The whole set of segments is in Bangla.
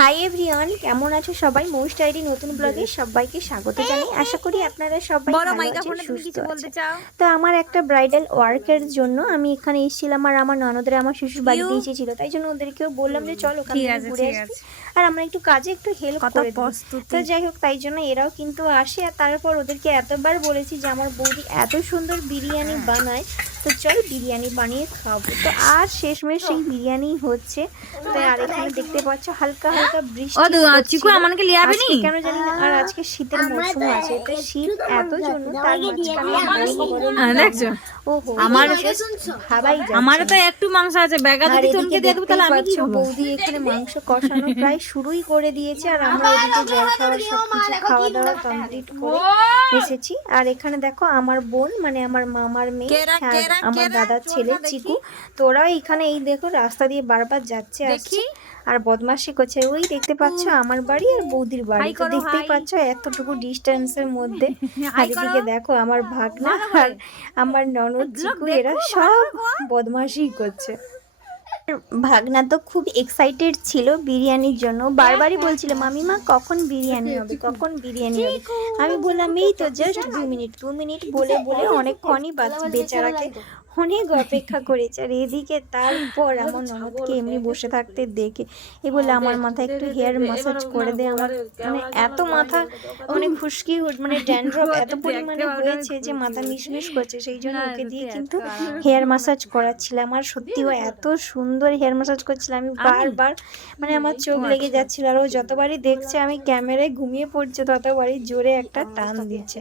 হাই এভরিওয়ান কেমন আছো সবাই? মোস্ট আইডি নতুন ব্লগে সবাইকে স্বাগত জানাই। আশা করি আপনারা সবাই সুস্থ তো আমার একটা ব্রাইডাল ওয়ার্কের জন্য আমি এখানে এসেছিলাম আর আমার ননদরা আমার শ্বশুর বাড়িতে এসেছিল। তাই জন্য ওদেরকেও বললাম যে চলো ওখানে ঘুরে আসবি আর আমরা একটু কাজে একটু হেল্প করে। তো যাই হোক তাই জন্য এরাও কিন্তু আসে। আর তারপর ওদেরকে এতবার বলেছি যে আমার বৌদি এত সুন্দর বিরিয়ানি বানায়। তো চল বিরিয়ানি বানিয়ে খাব তো আর শেষমেশ সেই বিরিয়ানি হচ্ছে। তো আর এখানে দেখতে পাচ্ছ হালকা হালকা বৃষ্টি আমাকে লিয়ে যাবে নি? কেন জানি না আর আজকে শীতের মৌসুম আছে তো শীত এত জন্য তার মাঝখানে হ্যাঁ, ওহো আমার আমার তো একটু মাংস আছে ব্যাগা যদি দিয়ে দেবো তাহলে আমি কি বৌদি এখানে মাংস কষানো প্রায় শুরুই করে দিয়েছে আর আমরা এদিকে জল খাওয়া সব কিছু খাওয়া দাওয়া কমপ্লিট করে এসেছি। আর এখানে দেখো আমার বোন মানে আমার মামার মেয়ে আমার দাদার ছেলে চিকু। তোরা এখানে এই দেখো রাস্তা দিয়ে বারবার যাচ্ছে আসছে। আর বদমাশি করছে। ওই দেখতে পাচ্ছ আমার বাড়ি আর বৌদির বাড়ি। তো দেখতেই। পাচ্ছ এতটুকু ডিস্টেন্সের মধ্যে। আর এদিকে দেখো আমার ভাগনা আর আমার ননদ চিকু এরা সব বদমাশি করছে। ভাগনা তো খুব এক্সাইটেড ছিল বিরিয়ানির জন্য। বারবারই বলছিল মামিমা, কখন বিরিয়ানি হবে? কখন বিরিয়ানি হবে? আমি বললাম, এই তো জাস্ট দু মিনিট দু মিনিট বলে বলে অনেকক্ষণই বাচ- বেচারাকে অনেক অপেক্ষা করেছে। আর এদিকে তারপর আমার ননদকে এমনি বসে থাকতে দেখে, এ বলে আমার মাথায় একটু হেয়ার মাসাজ করে দে, আমার মানে এত মাথা মানে খুশকি মানে ড্যান্ড্রফ এত পরিমাণে হয়েছে যে মাথা মিশমিশ করছে, সেই জন্য ওকে দিয়ে কিন্তু হেয়ার মাসাজ করাচ্ছিলাম। আর সত্যি ও এত সুন্দর হেয়ার ম্যাসাজ করছিল আমি বারবার। মানে আমার চোখ লেগে যাচ্ছিল আর ও যতবারই দেখছে আমি ক্যামেরায় ঘুমিয়ে পড়ছে ততবারই জোরে একটা টান দিচ্ছে।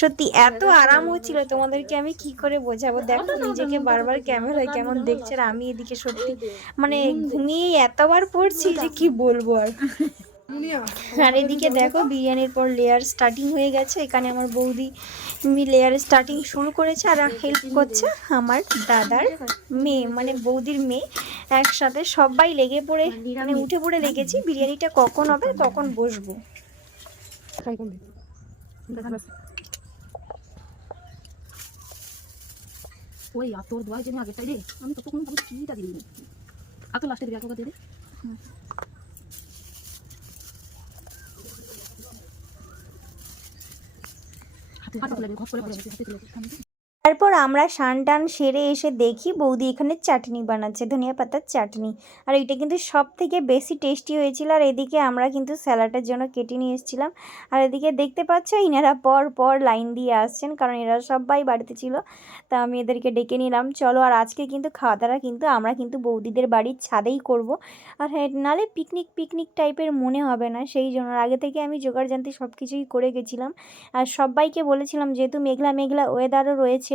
সত্যি এত আরাম হচ্ছিল তোমাদেরকে আমি কি করে বোঝাবো? দেখো নিজেকে বারবার ক্যামেরায় কেমন দেখছে আর আমি এদিকে সত্যি মানে ঘুমিয়ে এতবার পড়ছি যে কি বলব আর? আর এদিকে দেখো বিরিয়ানির পর লেয়ার স্টার্টিং হয়ে গেছে। এখানে আমার বৌদি লেয়ার স্টার্টিং শুরু করেছে আর হেল্প করছে আমার দাদার মেয়ে মানে বৌদির মেয়ে। একসাথে সবাই লেগে পড়ে মানে উঠে পড়ে লেগেছি বিরিয়ানিটা কখন হবে কখন বসবো। ওই আর তোর দোয়াই জন্য আগেরটাই রে আমি তো তখন ভাবছি চিটা দিই আর তো লাস্টে দিবি একবার দিয়ে দে হাতে তুলে দে করে তারপর আমরা সান টান সেরে এসে দেখি বৌদি এখানে চাটনি বানাচ্ছে, ধনিয়া পাতার চাটনি। আর এটা কিন্তু সব থেকে বেশি টেস্টি হয়েছিল আর এদিকে আমরা কিন্তু স্যালাডের জন্য কেটে নিয়ে এসেছিলাম। আর এদিকে দেখতে পাচ্ছ ইনারা পর পর লাইন দিয়ে আসছেন কারণ এরা সবাই বাড়িতে ছিল, তা আমি এদেরকে ডেকে নিলাম, চলো আর আজকে কিন্তু খাওয়া দাওয়া কিন্তু আমরা কিন্তু বৌদিদের বাড়ির ছাদেই করব। আর হ্যাঁ নালে পিকনিক পিকনিক টাইপের মনে হবে না, সেই জন্য আগে থেকে আমি জোগাড় জানতে সব কিছুই করে গেছিলাম। আর সবাইকে বলেছিলাম যেহেতু মেঘলা মেঘলা ওয়েদারও রয়েছে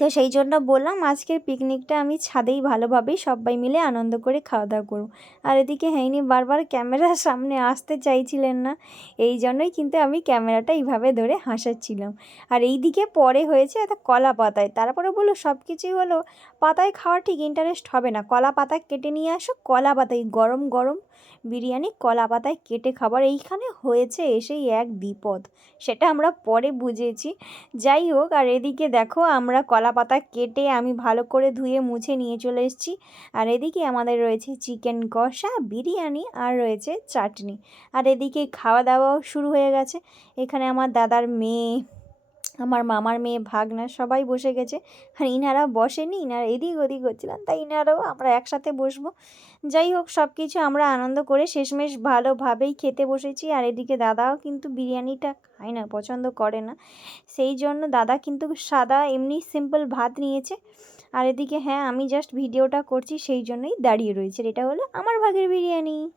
তো সেই জন্য বললাম, আজকের পিকনিকটা আমি ছাদেই ভালোভাবেই সবাই মিলে আনন্দ করে খাওয়া দাওয়া করব। আর এদিকে হেইনি বারবার ক্যামেরার সামনে আসতে চাইছিলেন না, এই জন্যই কিন্তু আমি ক্যামেরাটা এইভাবে ধরে হাসাচ্ছিলাম। আর এই দিকে পরে হয়েছে একটা কলা পাতায়, তারপরে বলল সব কিছুই হলো পাতায় খাওয়া ঠিক ইন্টারেস্ট হবে না। কলা পাতা কেটে নিয়ে আসো, কলা পাতায় গরম গরম বিরিয়ানি, কলা পাতায় কেটে খাবার, এইখানে হয়েছে এসেই এক বিপদ। সেটা আমরা পরে বুঝেছি। যাই হোক, আর এদিকে দেখো, আমরা কলা পাতা কেটে আমি ভালো করে ধুয়ে মুছে নিয়ে চলে এসেছি। আর এদিকে আমাদের রয়েছে চিকেন কষা, বিরিয়ানি আর রয়েছে চাটনি। আর এদিকে খাওয়া দাওয়াও শুরু হয়ে গেছে। এখানে আমার দাদার মেয়ে আমার মামার মেয়ে, ভাগনা সবাই বসে গেছে। আর ইনারা বসেনি, ইনারা এদিক ওদিক হচ্ছিলাম তাই ইনারাও আমরা একসাথে বসবো। যাই হোক সব কিছু আমরা আনন্দ করে শেষমেশ ভালোভাবেই খেতে বসেছি। আর এদিকে দাদাও কিন্তু বিরিয়ানিটা খায় না, পছন্দ করে না। সেই জন্য দাদা কিন্তু সাদা এমনি সিম্পল ভাত নিয়েছে। আর এদিকে হ্যাঁ আমি জাস্ট ভিডিওটা করছি, সেই জন্যই দাঁড়িয়ে রয়েছে। এটা হলো আমার ভাগের বিরিয়ানি।